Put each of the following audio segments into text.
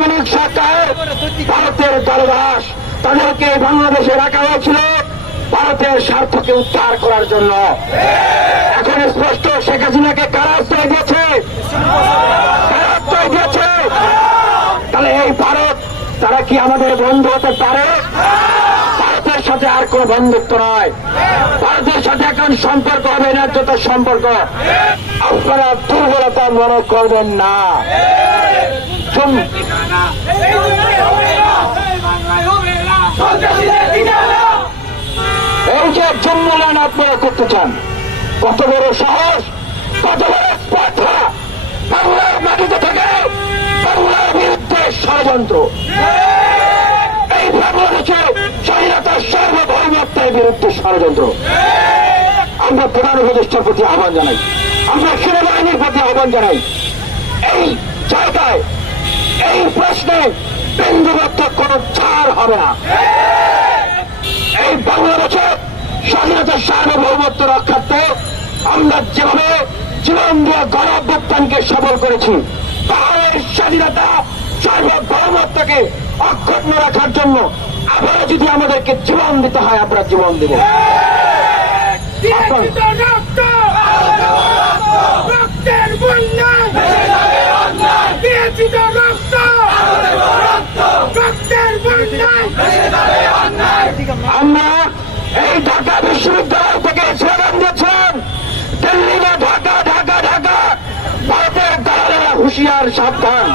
আওয়ামী সরকার ভারতের দলদাস তাদেরকে বাংলাদেশে রাখা হয়েছিল ভারতের স্বার্থকে উদ্ধার করার জন্য। এখন স্পষ্ট শেখ হাসিনাকে কারা আশ্রয় দিয়েছে? তাহলে এই ভারত, তারা কি আমাদের বন্ধু হতে পারে? ভারতের সাথে আর কোন বন্ধুত্ব নয়। ভারতের সাথে এখন সম্পর্ক হবে, ন্যায্যতার সম্পর্ক। আপনারা দুর্বলতা মনে করবেন না। চুম- এই যে আপনারা করতে চান। কত বড় সাহস, কত বড় স্পর্ধা। বাংলার মাটিতে থেকে বাংলার বিরুদ্ধে ষড়যন্ত্র। এই স্বাধীনতার সার্বভৌমত্বের বিরুদ্ধে ষড়যন্ত্র। আমরা প্রধান উপদেষ্টার প্রতি আহ্বান জানাই। আমরা সেনাবাহিনীর প্রতি আহ্বান জানাই। এই জায়গায় এই প্রশ্নে বিন্দুমাত্র কোন ছাড় হবে না। এই বাংলাদেশে স্বাধীনতার সার্বভৌমত্ব রক্ষার্থে আমরা যেভাবে জীবন দিয়ে গণঅভ্যুত্থানকে সফল করেছি পাহাড়ের স্বাধীনতা সার্বভৌমত্বকে অক্ষুণ্ণ রাখার জন্য আবারও যদি আমাদেরকে জীবন দিতে হয় আমরা জীবন দেব। রক্তের বন্যায় আমরা এই ঢাকা বিশ্ববিদ্যালয় থেকে স্লোগান দিয়েছিলাম দিল্লি না ঢাকা ঢাকা ঢাকা, ভারতের দালালেরা হুঁশিয়ার সাবধান।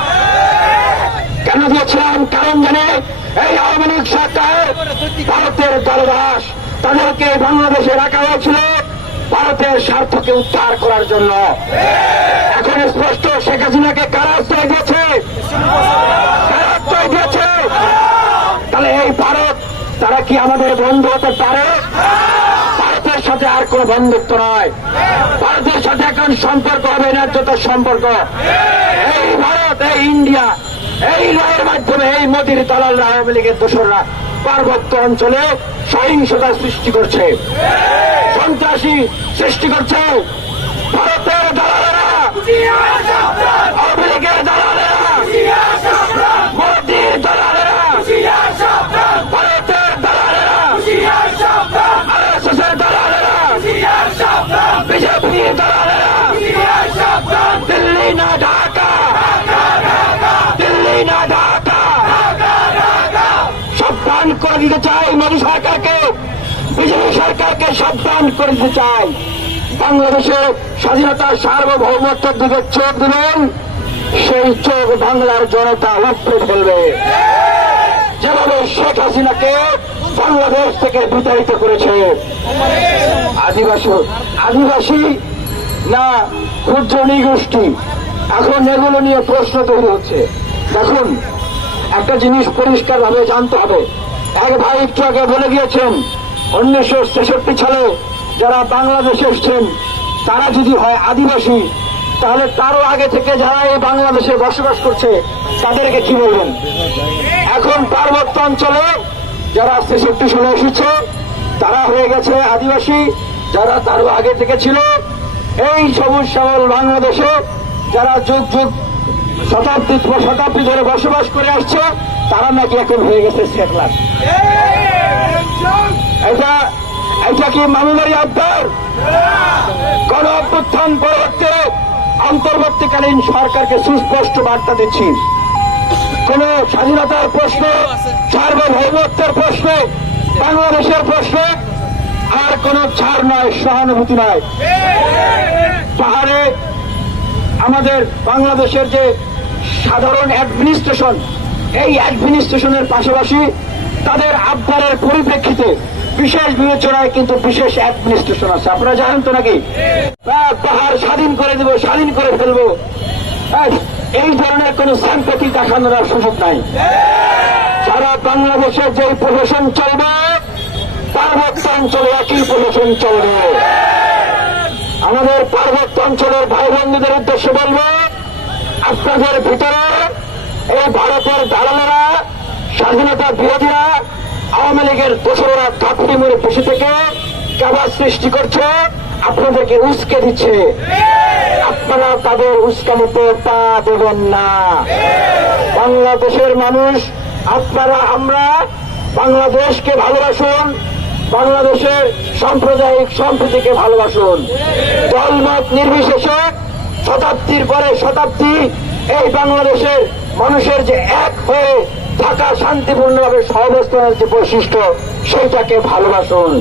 কেন দিয়েছিলাম? কারণ জানে এই আওয়ামী লীগ সরকার ভারতের দলদাস। তাদেরকে বাংলাদেশে রাখা হয়েছিল ভারতের স্বার্থকে উদ্ধার করার জন্য। এখন স্পষ্ট শেখ হাসিনাকে কারা আশ্রয় দিয়েছে কারা আশ্রয় দিয়েছে তাহলে এই ভারত তারা কি আমাদের বন্ধু হতে পারে? ভারতের সাথে আর কোন বন্ধুত্ব নয়। ভারতের সাথে এখন সম্পর্ক হবে ন্যায্যতার সম্পর্ক। এই ভারত, এই ইন্ডিয়া, এই লয়ের মাধ্যমে এই মোদির দালালরা, আওয়ামী লীগের দোসররা পার্বত্য অঞ্চলে সহিংসতা সৃষ্টি করছে। সন্ত্রাসী সৃষ্টি করছে। ভারতের দালালেরা মোদী সরকারকে, বিজেপি সরকারকে সাবধান করে দিতে চাই। বাংলাদেশে স্বাধীনতার সার্বভৌমত্বের দিকে চোখ দিবেন, সেই চোখ বাংলার জনতা উপড়ে ফেলবে। যেভাবে শেখ হাসিনাকে বাংলাদেশ থেকে বিতাড়িত করেছে, আদিবাসী আদিবাসী না ক্ষুদ্র নিগোষ্ঠী, এখন এগুলো নিয়ে প্রশ্ন তৈরি হচ্ছে। দেখুন, একটা জিনিস পরিষ্কার ভাবে জানতে হবে। এক ভাই একটু আগে বলে গিয়েছেন, উনিশশো ছেষট্টি সালে যারা বাংলাদেশে এসছেন, তারা যদি হয় আদিবাসী, তাহলে তারও আগে থেকে যারা এই বাংলাদেশে বসবাস করছে, তাদেরকে কি বলবেন? এখন পার্বত্য অঞ্চলে যারা ছেষট্টি সালে এসেছে, তারা হয়ে গেছে আদিবাসী, যারা তারও আগে থেকে ছিল। এই সবুজ শ্যামল বাংলাদেশে যারা যুগ যুগ শতাব্দী শতাব্দী ধরে বসবাস করে আসছে তারা নাকি এখন হয়ে গেছে সেটলার এটা এটা কি মামুবাড়ি আবদার? গণ অভ্যুত্থান পরবর্তী অন্তর্বর্তীকালীন সরকারকে সুস্পষ্ট বার্তা দিচ্ছি। কোন স্বাধীনতার প্রশ্ন, সার্বভৌমত্বের প্রশ্ন, বাংলাদেশের প্রশ্ন, আর কোন ছাড় নয়, সহানুভূতি নয়। পাহাড়ে আমাদের বাংলাদেশের যে সাধারণ অ্যাডমিনিস্ট্রেশন এই অ্যাডমিনিস্ট্রেশনের পাশাপাশি তাদের আবদারের পরিপ্রেক্ষিতে বিশেষ বিবেচনায় কিন্তু বিশেষ অ্যাডমিনিস্ট্রেশন আছে। আপনারা জানেন তো নাকি? পাহাড় স্বাধীন করে দেবো, স্বাধীন করে ফেলব। এই ধরনের কোন স্যাম্পতি দেখানোর সুযোগ নাই। সারা বাংলাদেশের যে প্রশাসন চলবে, পার্বত্য অঞ্চলে একই প্রশাসন চলবে। আমাদের পার্বত্য অঞ্চলের ভাই বন্ধুদের উদ্দেশ্যে বলব, আপনাদের ভিতরে এই ভারতের দালালেরা, স্বাধীনতা বিরোধীরা, আওয়ামী লীগের দোসররা ধাপড়ি মেরে বসে থেকে কাবার সৃষ্টি করছে, আপনাদেরকে উস্কে দিচ্ছে। আপনারা তাদের উস্কানিতে পা দেবেন না। বাংলাদেশের মানুষ, আপনারা, আমরা বাংলাদেশকে ভালোবাসুন, বাংলাদেশের সাম্প্রদায়িক সম্প্রীতিকে ভালোবাসুন। দলমত নির্বিশেষে শতাব্দীর পরে শতাব্দী এই বাংলাদেশের মানুষের যে এক হয়ে থাকা শান্তিপূর্ণভাবে সহবস্থানের যে বৈশিষ্ট্য সেইটাকে ভালোবাসুন।